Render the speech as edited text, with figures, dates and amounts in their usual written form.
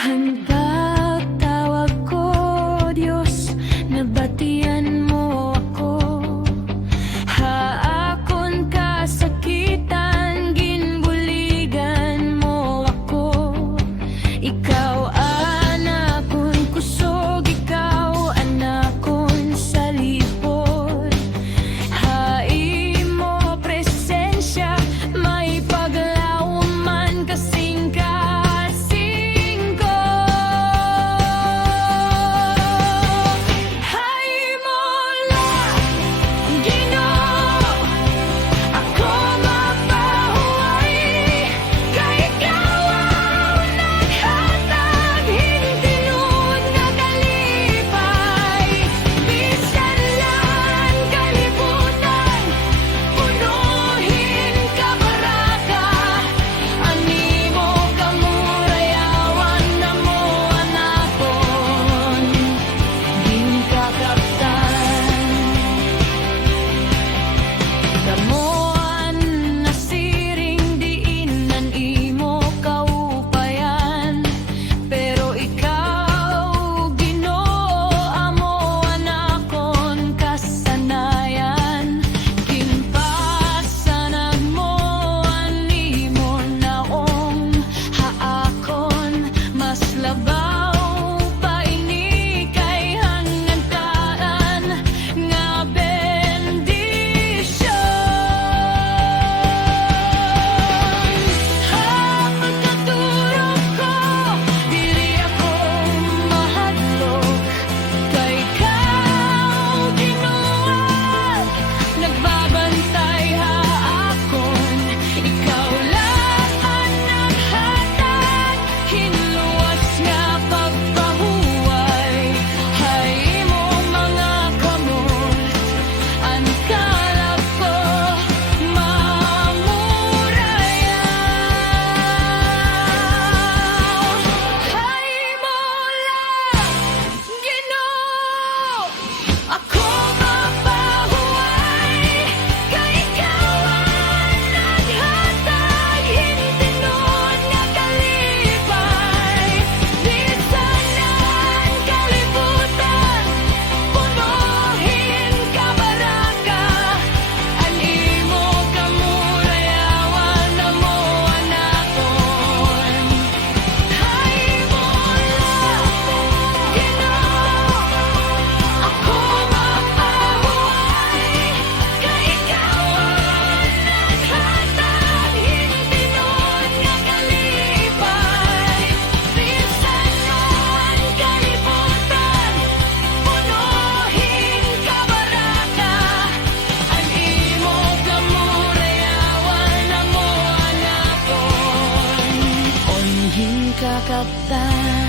Handag tawag ko, Diyos, nabatian mo ako. Haakon kasakitan, ginbuligan mo ako. Ikaw anakon kusog, ikaw anakon sa lipod. Hai mo presensya, may paglauman kasing kasing ko. Hai mo lang, Ginoo, ako mapahuway, kay ikaw ang naghatag, hintinun nga kalipay. Bisan lang kalibutan, punuhin ka baraka, ani mo kamurayawan na mo anakon, din kakaptan. Damoan nasiring diinan imo kaupayan, pero ikaw Ginoo amo anakon kasanayan. Kinpasanag mo animo naong haakon, mas labaw pa ini kay hangantaan nga bendisyon. Pagkaturog ko, dili ako mahadlok, kay ikaw Ginoo nagbabantay haakon. Ikaw lang ang naghatag, hinluwas nga pagpahuway. Hay mo mga kamot, ang kalap ko mamurayaw. Hay mo lang, Ginoo, ako mapahuway, kay ikaw ang naghatag, hintinun nga kalipay. Bisan ang kalibutan, punuhin ka baraka, ani mo kamurayawan na mo anakon. Hay mo lang, Ginoo, ako mapahuway, kay ikaw ang naghatag, hintinun nga kalipay. Bisan ang kalibutan, punuhin ka baraka, ani mo kamurayawan na mo anakon. Onhin ka kaptan.